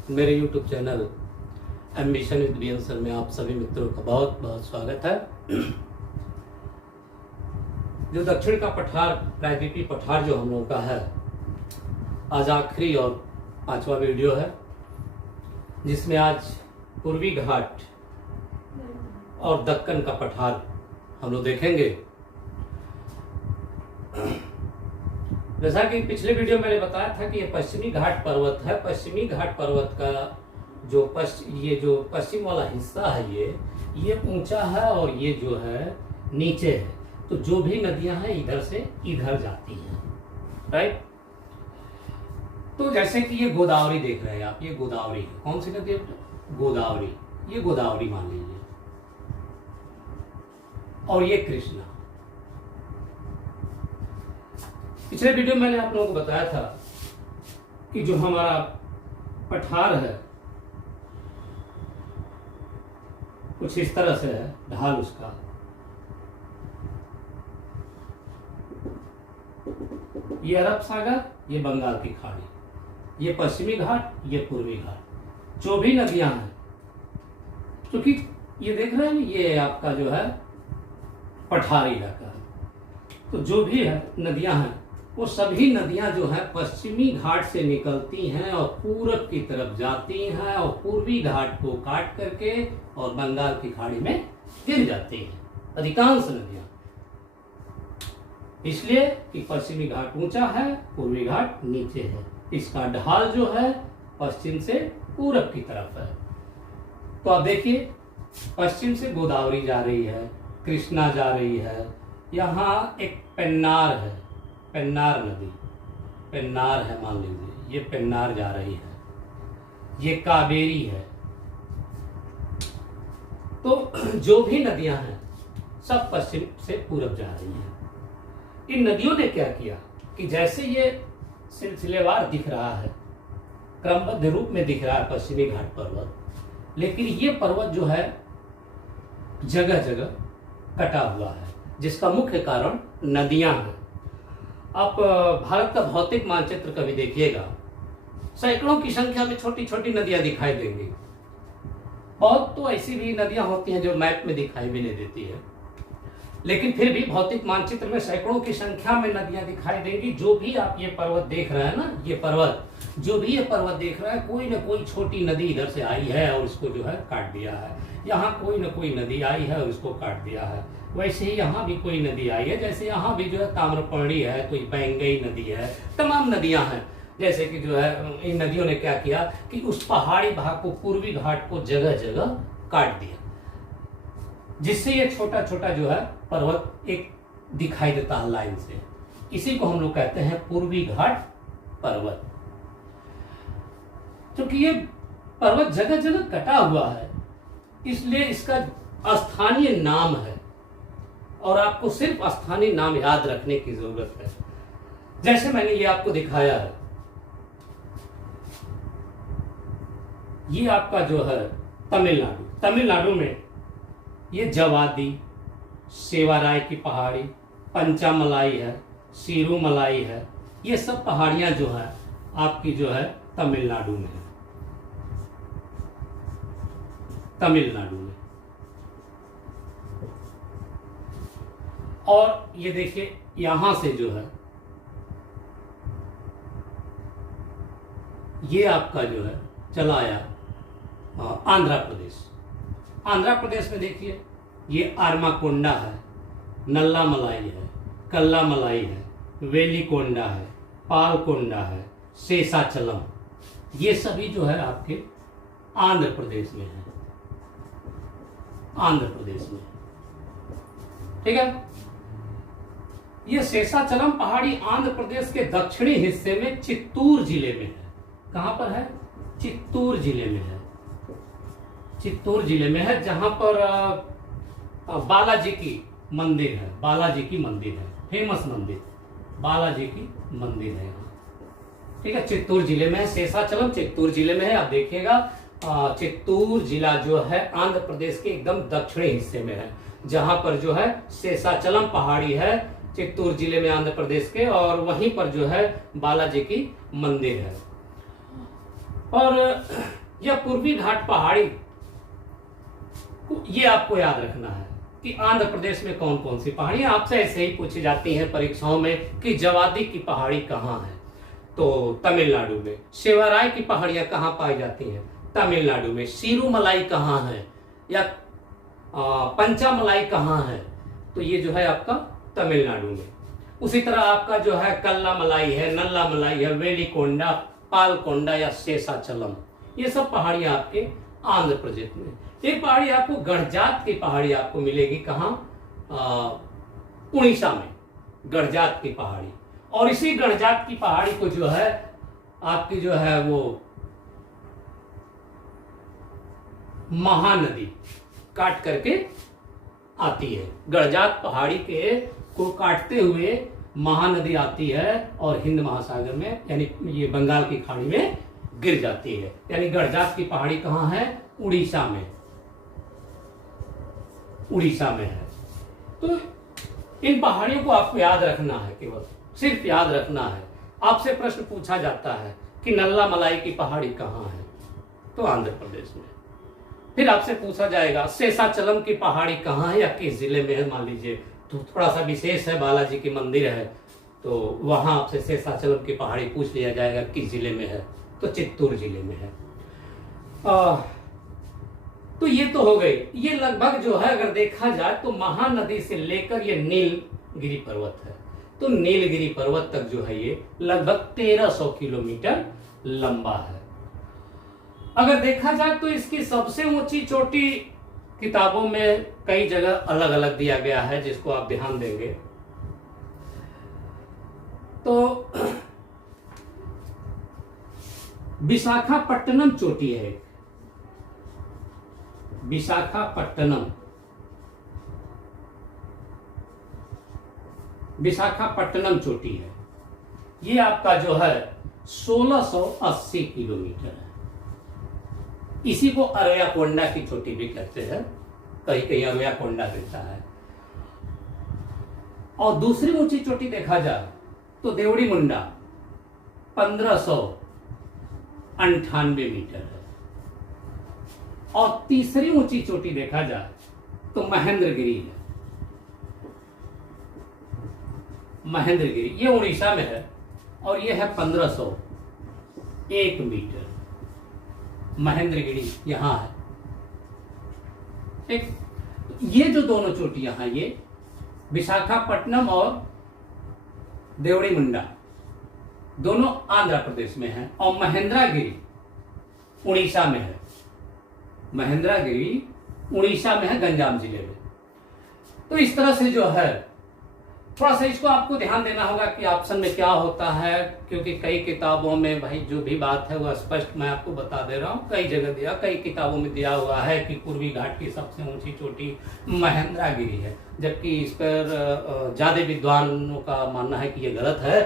मेरे YouTube channel ambition with B answer में आप सभी मित्रों का बहुत बहुत स्वागत है। जो दक्षिण का पठार, प्रायद्वीपीय पठार जो हम लोगों का है, आज आखिरी और 5वां वीडियो है, जिसमें आज पूर्वी घाट और दक्कन का पठार हम लोग देखेंगे। जैसा कि पिछले वीडियो में मैंने बताया था कि ये पश्चिमी घाट पर्वत है। पश्चिमी घाट पर्वत का जो पश्चिम वाला हिस्सा है ये ऊंचा है और ये जो है नीचे है। तो जो भी नदियां हैं इधर से इधर जाती हैं, राइट। तो जैसे कि ये गोदावरी देख रहे हैं आप, ये गोदावरी है। कौन सी नदी है? गोदावरी। ये गोदावरी मान लीजिए, और ये कृष्णा। पिछले वीडियो में मैंने आप लोगों को बताया था कि जो हमारा पठार है कुछ इस तरह से है, ढाल उसका। ये अरब सागर, ये बंगाल की खाड़ी, ये पश्चिमी घाट, ये पूर्वी घाट। जो भी नदियां हैं, क्योंकि ये देख रहे हैं ये आपका जो है पठारी इलाका है, तो जो भी है नदियां हैं वो सभी नदियां जो है पश्चिमी घाट से निकलती हैं और पूरब की तरफ जाती हैं और पूर्वी घाट को काट करके और बंगाल की खाड़ी में गिर जाती हैं अधिकांश नदियां। इसलिए कि पश्चिमी घाट ऊंचा है, पूर्वी घाट नीचे है। इसका ढाल जो है पश्चिम से पूरब की तरफ है। तो आप देखिए, पश्चिम से गोदावरी जा रही है, कृष्णा जा रही है, यहाँ एक पेन्नार है, पेन्नार नदी, पेन्नार है मान लीजिए, ये पेन्नार जा रही है, ये कावेरी है। तो जो भी नदियां हैं सब पश्चिम से पूरब जा रही हैं। इन नदियों ने क्या किया कि जैसे ये सिलसिलेवार दिख रहा है, क्रमबद्ध रूप में दिख रहा है पश्चिमी घाट पर्वत, लेकिन ये पर्वत जो है जगह जगह कटा हुआ है, जिसका मुख्य कारण नदियां हैं। आप भारत का भौतिक मानचित्र कभी देखिएगा, सैकड़ों की संख्या में छोटी छोटी नदियां दिखाई देंगी। बहुत तो ऐसी भी नदियां होती हैं जो मैप में दिखाई भी नहीं देती है, लेकिन फिर भी भौतिक मानचित्र में सैकड़ों की संख्या में नदियां दिखाई देंगी। जो भी आप ये पर्वत देख रहे हैं ना, ये पर्वत, जो भी ये पर्वत देख रहा है, कोई ना कोई छोटी नदी इधर से आई है और इसको जो है काट दिया है। यहाँ कोई ना कोई नदी आई है और इसको काट दिया है। वैसे ही यहाँ भी कोई नदी आई है, जैसे यहाँ भी जो है ताम्रपर्णी है, कोई बैंगई नदी है, तमाम नदियां हैं। जैसे कि जो है इन नदियों ने क्या किया कि उस पहाड़ी भाग को, पूर्वी घाट को जगह जगह काट दिया, जिससे ये छोटा छोटा जो है पर्वत एक दिखाई देता है लाइन से। इसी को हम लोग कहते हैं पूर्वी घाट पर्वत। क्योंकि ये पर्वत जगह जगह कटा हुआ है, इसलिए इसका स्थानीय नाम है और आपको सिर्फ स्थानीय नाम याद रखने की जरूरत है। जैसे मैंने ये आपको दिखाया है, ये आपका जो है तमिलनाडु, तमिलनाडु में ये जवादी, सेवाराय की पहाड़ी, पंचामलाई है, सीरूमलाई है, ये सब पहाड़ियां जो है आपकी जो है तमिलनाडु में है, तमिलनाडु में। और ये देखिए यहां से जो है ये आपका जो है चला आया आंध्र प्रदेश। आंध्र प्रदेश में देखिए ये आर्माकोंडा है, नल्ला मलाई है, कल्ला मलाई है, वेलिकोंडा है, पालकोंडा है, शेषाचलम, ये सभी जो है आपके आंध्र प्रदेश में है, आंध्र प्रदेश में। ठीक है। ये शेषाचलम पहाड़ी आंध्र प्रदेश के दक्षिणी हिस्से में चित्तूर जिले में है। कहां पर है? चित्तूर जिले में है, चित्तूर जिले में है, जहां पर बालाजी की मंदिर है, बालाजी की मंदिर है, फेमस मंदिर, बालाजी की मंदिर है यहाँ। ठीक है, चित्तूर जिले में है, शेषाचलम चित्तूर जिले में है। आप देखिएगा चित्तूर जिला जो है आंध्र प्रदेश के एकदम दक्षिणी हिस्से में है, जहां पर जो है शेषाचलम पहाड़ी है चित्तूर जिले में आंध्र प्रदेश के, और वहीं पर जो है बालाजी की मंदिर है। और यह पूर्वी घाट पहाड़ी, ये आपको याद रखना है कि आंध्र प्रदेश में कौन कौन सी पहाड़ियां आपसे ऐसे ही पूछी जाती हैं परीक्षाओं में कि जवादी की पहाड़ी कहाँ है, तो तमिलनाडु में। शिवराय की पहाड़ियां कहाँ पाई जाती हैं, तमिलनाडु में। सीरूमलाई कहाँ है, या पंचामलाई कहाँ है, तो ये जो है आपका तमिलनाडु में। उसी तरह आपका जो है कल्ला मलाई है, नल्ला मलाई है, वेलिकोंडा, पालकोंडा या शेषाचलम, ये सब पहाड़ियां आपके आंध्र प्रदेश में। एक पहाड़ी आपको गढ़जात की पहाड़ी आपको मिलेगी कहाँ, उड़ीसा में, गढ़जात की पहाड़ी। और इसी गढ़जात की पहाड़ी को जो है आपकी जो है वो महानदी काट करके आती है। गढ़जात पहाड़ी के को काटते हुए महानदी आती है और हिंद महासागर में, यानी ये बंगाल की खाड़ी में गिर जाती है। यानी गढ़जात की पहाड़ी कहाँ है, उड़ीसा में, उड़ीसा में है। तो इन पहाड़ियों को आपको याद रखना है, केवल सिर्फ याद रखना है। आपसे प्रश्न पूछा जाता है कि नल्ला मलाई की पहाड़ी कहाँ है, तो आंध्र प्रदेश में। फिर आपसे पूछा जाएगा शेषाचलम की पहाड़ी कहाँ है या किस जिले में है, मान लीजिए तो थोड़ा सा विशेष है, बालाजी की मंदिर है, तो वहां आपसे शेषाचलम की पहाड़ी पूछ लिया जाएगा किस जिले में है, तो चित्तूर जिले में है। तो ये तो हो गई। ये लगभग जो है अगर देखा जाए तो महानदी से लेकर ये नीलगिरी पर्वत है, तो नीलगिरी पर्वत तक जो है ये लगभग 1300 किलोमीटर लंबा है। अगर देखा जाए तो इसकी सबसे ऊंची चोटी किताबों में कई जगह अलग अलग दिया गया है, जिसको आप ध्यान देंगे तो विशाखापट्टनम चोटी है, विशाखापट्टनम, विशाखापट्टनम चोटी है। ये आपका जो है 1680 किलोमीटर है। इसी को अरयाकोंडा की चोटी भी कहते हैं, कहीं कहीं अरयाकोंडा कहता है। और दूसरी ऊंची चोटी देखा जाए तो देवड़ी मुंडा 1598 मीटर है। और तीसरी ऊंची चोटी देखा जाए तो महेंद्रगिरी है, महेंद्रगिरी ये उड़ीसा में है और ये है 1501 मीटर। महेंद्रगिरी यहां है, ठीक। ये जो दोनों चोटियां हैं, ये विशाखापट्टनम और देवड़ी मुंडा दोनों आंध्र प्रदेश में है, और महेंद्रगिरी उड़ीसा में है। महेंद्रगिरी उड़ीसा में है, गंजाम जिले में। तो इस तरह से जो है थोड़ा सा इसको आपको ध्यान देना होगा कि ऑप्शन में क्या होता है, क्योंकि कई किताबों में भाई जो भी बात है वह स्पष्ट मैं आपको बता दे रहा हूँ। कई जगह दिया, कई किताबों में दिया हुआ है कि पूर्वी घाट की सबसे ऊंची चोटी महेंद्रगिरी है, जबकि इस पर ज्यादा विद्वानों का मानना है कि ये गलत है।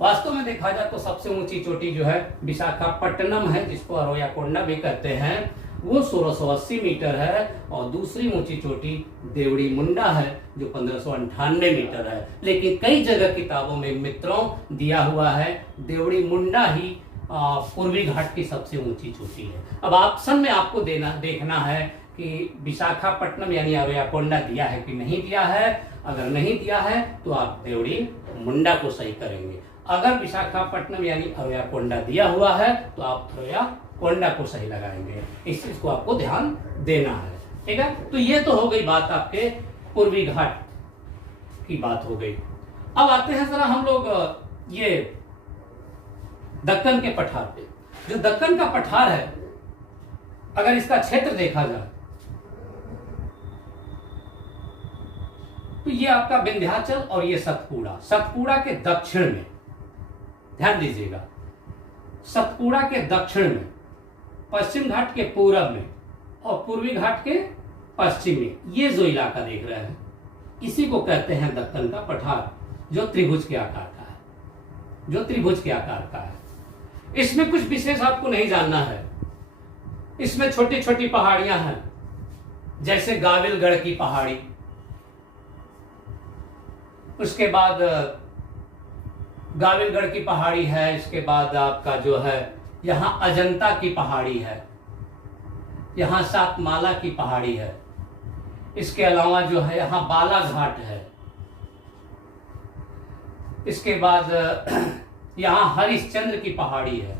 वास्तव में देखा जाए तो सबसे ऊंची चोटी जो है विशाखापट्टनम है, जिसको अरयाकोंडा भी कहते हैं, वो 1680 मीटर है। और दूसरी ऊंची चोटी देवड़ी मुंडा है जो 1598 मीटर है। लेकिन कई जगह किताबों में मित्रों दिया हुआ है देवड़ी मुंडा ही पूर्वी घाट की सबसे ऊंची चोटी है। अब ऑप्शन में आपको देखना है कि विशाखापट्टनम यानी अरयाकोंडा दिया है कि नहीं दिया है। अगर नहीं दिया है तो आप देवड़ी मुंडा को सही करेंगे। अगर विशाखापट्टनम यानी अरयाकोंडा दिया हुआ है तो आप अरयाकोंडा को सही लगाएंगे। इस चीज को आपको ध्यान देना है, ठीक है। तो ये तो हो गई बात आपके पूर्वी घाट की बात हो गई। अब आते हैं जरा हम लोग ये दक्कन के पठार पे। जो दक्कन का पठार है, अगर इसका क्षेत्र देखा जाए तो ये आपका विंध्याचल और ये सतपुड़ा, सतपुड़ा के दक्षिण में, ध्यान दीजिएगा, सतपुड़ा के दक्षिण में, पश्चिम घाट के पूरब में और पूर्वी घाट के पश्चिम में, ये जो इलाका देख रहे हैं इसी को कहते हैं दक्कन का पठार, जो त्रिभुज के आकार का है, जो त्रिभुज के आकार का है। इसमें कुछ विशेष आपको नहीं जानना है। इसमें छोटी छोटी पहाड़ियां हैं, जैसे गाविलगढ़ की पहाड़ी, उसके बाद गाविलगढ़ की पहाड़ी है, इसके बाद आपका जो है यहाँ अजंता की पहाड़ी है, यहाँ सातमाला की पहाड़ी है, इसके अलावा जो है यहाँ बालाघाट है, इसके बाद यहाँ हरिश्चंद्र की पहाड़ी है।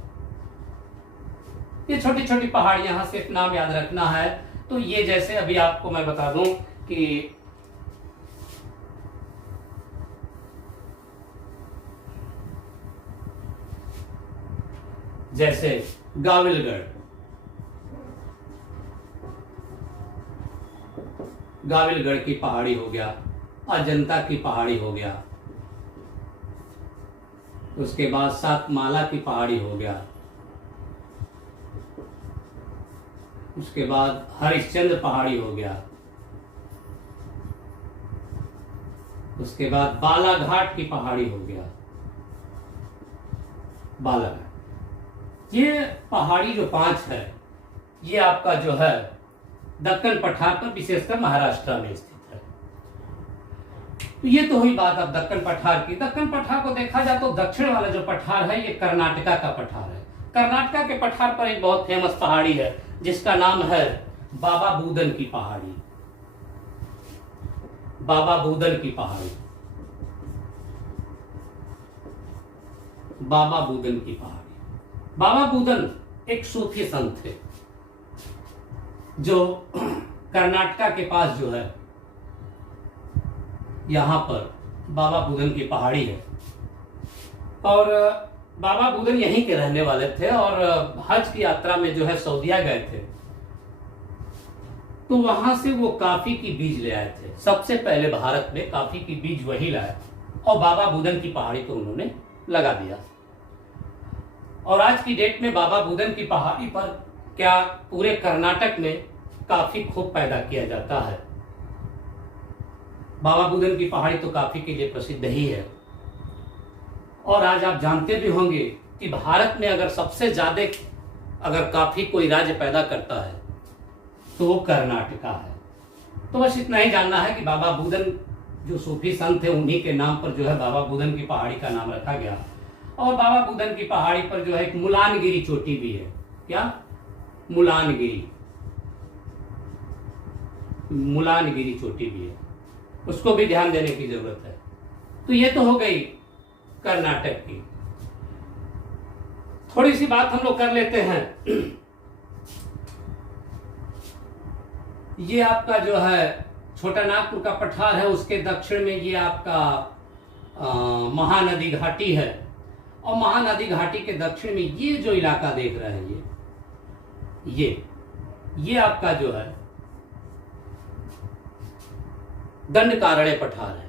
ये छोटी छोटी पहाड़ी, यहां सिर्फ नाम याद रखना है। तो ये जैसे अभी आपको मैं बता दूं कि जैसे गाविलगढ़, गाविलगढ़ की पहाड़ी हो गया, अजंता की पहाड़ी हो गया, उसके बाद सातमाला की पहाड़ी हो गया, उसके बाद हरिश्चंद्र पहाड़ी हो गया, उसके बाद बालाघाट की पहाड़ी हो गया, बालाघाट। ये पहाड़ी जो 5 है, ये आपका जो है दक्कन पठार पर, विशेषकर महाराष्ट्र में स्थित है। तो ये तो हुई बात अब दक्कन पठार की। दक्कन पठार को देखा जाए तो दक्षिण वाला जो पठार है ये कर्नाटका का पठार है। कर्नाटका के पठार पर एक बहुत फेमस पहाड़ी है जिसका नाम है बाबा बूदन की पहाड़ी। बाबा बूदन की पहाड़ी, बाबा बूदन की पहाड़ी। बाबा बूदन एक सूफी संत थे जो कर्नाटका के पास जो है यहां पर बाबा बूदन की पहाड़ी है, और बाबा बूदन यहीं के रहने वाले थे और हज की यात्रा में जो है सऊदीया गए थे, तो वहां से वो काफी की बीज ले आए थे। सबसे पहले भारत में काफी की बीज वही लाए और बाबा बूदन की पहाड़ी को उन्होंने लगा दिया। और आज की डेट में बाबा बूदन की पहाड़ी पर क्या पूरे कर्नाटक में काफी खूब पैदा किया जाता है। बाबा बूदन की पहाड़ी तो काफी के लिए प्रसिद्ध ही है। और आज आप जानते भी होंगे कि भारत में अगर सबसे ज्यादा अगर काफी कोई राज्य पैदा करता है तो वो कर्नाटका है। तो बस इतना ही जानना है कि बाबा बूदन जो सूफी संत थे उन्हीं के नाम पर जो है बाबा बूदन की पहाड़ी का नाम रखा गया। और बाबा बूदन की पहाड़ी पर जो है एक मुलानगिरी चोटी भी है। क्या? मुलानगिरी, मुलानगिरी चोटी भी है, उसको भी ध्यान देने की जरूरत है। तो ये तो हो गई कर्नाटक की। थोड़ी सी बात हम लोग कर लेते हैं। ये आपका जो है छोटा नागपुर का पठार है, उसके दक्षिण में ये आपका महानदी घाटी है, और महानदी घाटी के दक्षिण में ये जो इलाका देख रहे हैं ये आपका जो है दंडकारण्य पठार है।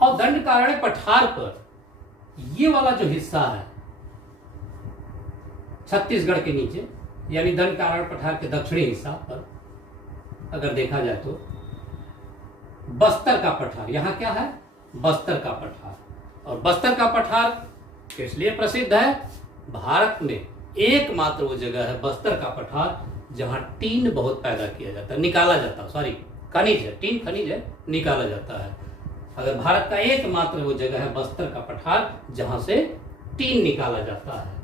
और दंडकारण्य पठार पर ये वाला जो हिस्सा है छत्तीसगढ़ के नीचे, यानी दंडकारण्य पठार के दक्षिणी हिस्सा पर अगर देखा जाए तो बस्तर का पठार, यहां क्या है? बस्तर का पठार। और बस्तर का पठार किस लिए प्रसिद्ध है? भारत में एकमात्र वो जगह है बस्तर का पठार जहां टीन बहुत पैदा किया जाता है, निकाला जाता है, सॉरी खनिज है, टीन खनिज है, निकाला जाता है। अगर भारत का एकमात्र वो जगह है बस्तर का पठार जहां से टीन निकाला जाता है।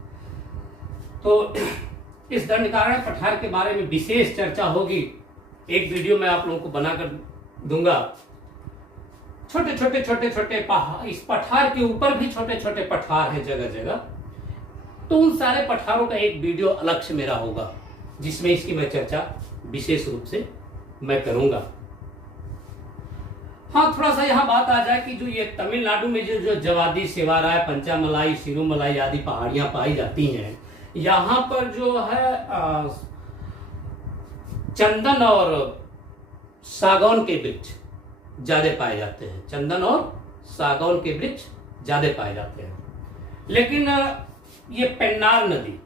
तो इस दंडकारण्य पठार के बारे में विशेष चर्चा होगी, एक वीडियो मैं आप लोगों को बनाकर दूंगा। छोटे छोटे पहाड़, इस पठार के ऊपर भी छोटे छोटे पठार हैं जगह जगह, तो उन सारे पठारों का एक वीडियो अलग से मेरा होगा जिसमें इसकी मैं चर्चा विशेष रूप से मैं करूंगा। हाँ, थोड़ा सा यहां बात आ जाए कि जो ये तमिलनाडु में जो जवादी, सेवाराय, पंचामलाई, सिरुमलाई आदि पहाड़ियां पाई जाती हैं, यहां पर जो है चंदन और सागौन के वृक्ष ज्यादा पाए जाते हैं। चंदन और सागौन के वृक्ष ज्यादा पाए जाते हैं। लेकिन ये पेन्नार नदी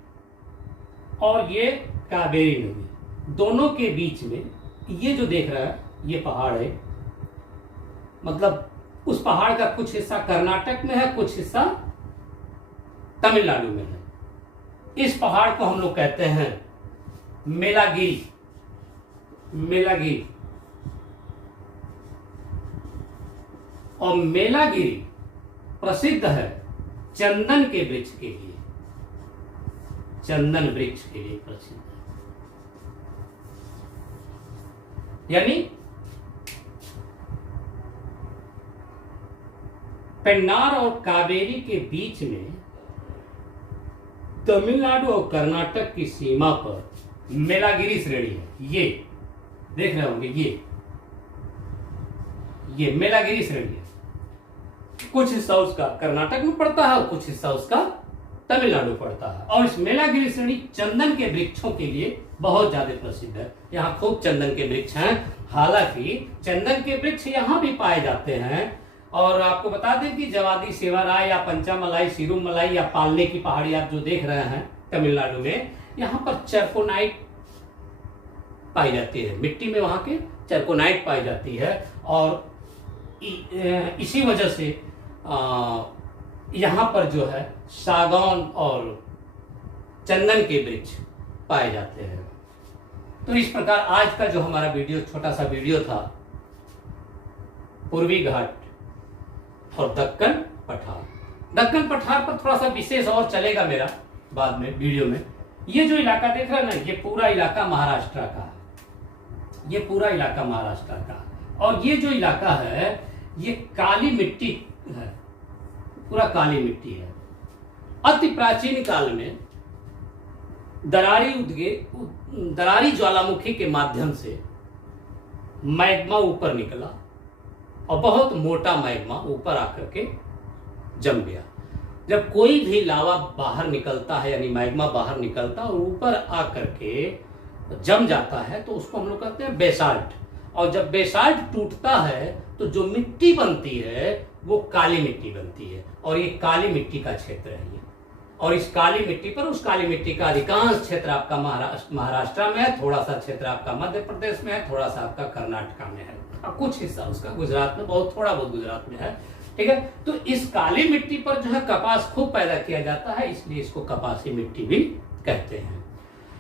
और ये कावेरी नदी दोनों के बीच में ये जो देख रहा है ये पहाड़ है, मतलब उस पहाड़ का कुछ हिस्सा कर्नाटक में है, कुछ हिस्सा तमिलनाडु में है। इस पहाड़ को हम लोग कहते हैं मेलागिरी। मेलागिरी और मेलागिरी प्रसिद्ध है चंदन के वृक्ष के लिए। चंदन वृक्ष के लिए प्रसिद्ध है। यानी पेन्नार और कावेरी के बीच में तमिलनाडु और कर्नाटक की सीमा पर मेलागिरी श्रेणी है। ये देख रहे होंगे, ये मेलागिरी श्रेणी है। कुछ हिस्सा उसका कर्नाटक में पड़ता है और कुछ हिस्सा उसका तमिलनाडु पड़ता है। और इस मेलागिरी श्रेणी चंदन के वृक्षों के लिए बहुत ज्यादा प्रसिद्ध है। यहाँ खूब चंदन के वृक्ष हैं। हालांकि चंदन के वृक्ष यहाँ भी पाए जाते हैं। और आपको बता दें कि जवादी सेवाराय या पंचामलाई, सिरुमलाई या पालने की पहाड़ी आप जो देख रहे हैं तमिलनाडु में, यहाँ पर चरकोनाइट पाई जाती है। मिट्टी में वहां के चरकोनाइट पाई जाती है और इसी वजह से यहाँ पर जो है सागौन और चंदन के वृक्ष पाए जाते हैं। तो इस प्रकार आज का जो हमारा वीडियो, छोटा सा वीडियो था, पूर्वी घाट और दक्कन पठार। दक्कन पठार पर थोड़ा सा विशेष और चलेगा मेरा बाद में वीडियो में। ये जो इलाका देख रहे हैं ना, ये पूरा इलाका महाराष्ट्र का है। ये पूरा इलाका महाराष्ट्र का, और ये जो इलाका है ये काली मिट्टी है, पूरा काली मिट्टी है। अति प्राचीन काल में दरारी ज्वालामुखी के माध्यम से मैग्मा ऊपर निकला और बहुत मोटा मैग्मा ऊपर आकर के जम गया। जब कोई भी लावा बाहर निकलता है, यानी मैग्मा बाहर निकलता है और ऊपर आकर के जम जाता है, तो उसको हम लोग कहते हैं बेसाल्ट। और जब बेसाल्ट टूटता है तो जो मिट्टी बनती है वो काली मिट्टी बनती है। और ये काली मिट्टी का क्षेत्र है ये। और इस काली मिट्टी पर, उस काली मिट्टी का अधिकांश क्षेत्र आपका महाराष्ट्र में है, थोड़ा सा क्षेत्र आपका मध्य प्रदेश में है, थोड़ा सा आपका कर्नाटक में है, और कुछ हिस्सा उसका गुजरात में, बहुत थोड़ा बहुत गुजरात में है। ठीक है, तो इस काली मिट्टी पर जो है कपास खूब पैदा किया जाता है, इसलिए इसको कपासी मिट्टी भी कहते हैं।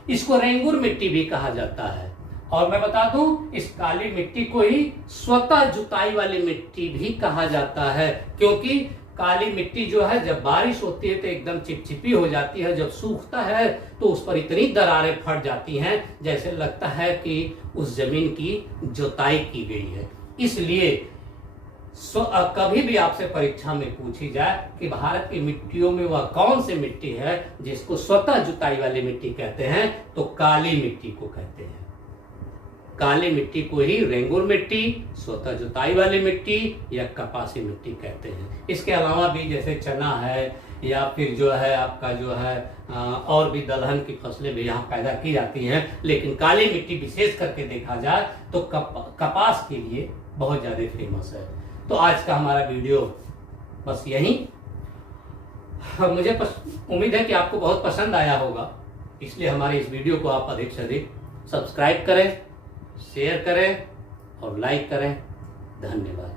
इसको रेंगुर मिट्टी भी कहा जाता है। और मैं बता दूं, इस काली मिट्टी को ही स्वतः जुताई वाली मिट्टी भी कहा जाता है, क्योंकि काली मिट्टी जो है जब बारिश होती है तो एकदम चिपचिपी हो जाती है। जब सूखता है तो उस पर इतनी दरारें फट जाती हैं जैसे लगता है कि उस जमीन की जुताई की गई है। इसलिए कभी भी आपसे परीक्षा में पूछी जाए कि भारत की मिट्टियों में वह कौन सी मिट्टी है जिसको स्वतः जुताई वाली मिट्टी कहते हैं, तो काली मिट्टी को कहते हैं। काली मिट्टी को ही रेंगुर मिट्टी, स्वतः जुताई वाली मिट्टी या कपासी मिट्टी कहते हैं। इसके अलावा भी जैसे चना है या फिर जो है आपका जो है और भी दलहन की फसलें भी यहाँ पैदा की जाती हैं, लेकिन काली मिट्टी विशेष करके देखा जाए तो कपास के लिए बहुत ज्यादा फेमस है। तो आज का हमारा वीडियो बस यही। मुझे उम्मीद है कि आपको बहुत पसंद आया होगा, इसलिए हमारे इस वीडियो को आप अधिक से अधिक सब्सक्राइब करें, शेयर करें और लाइक करें। धन्यवाद।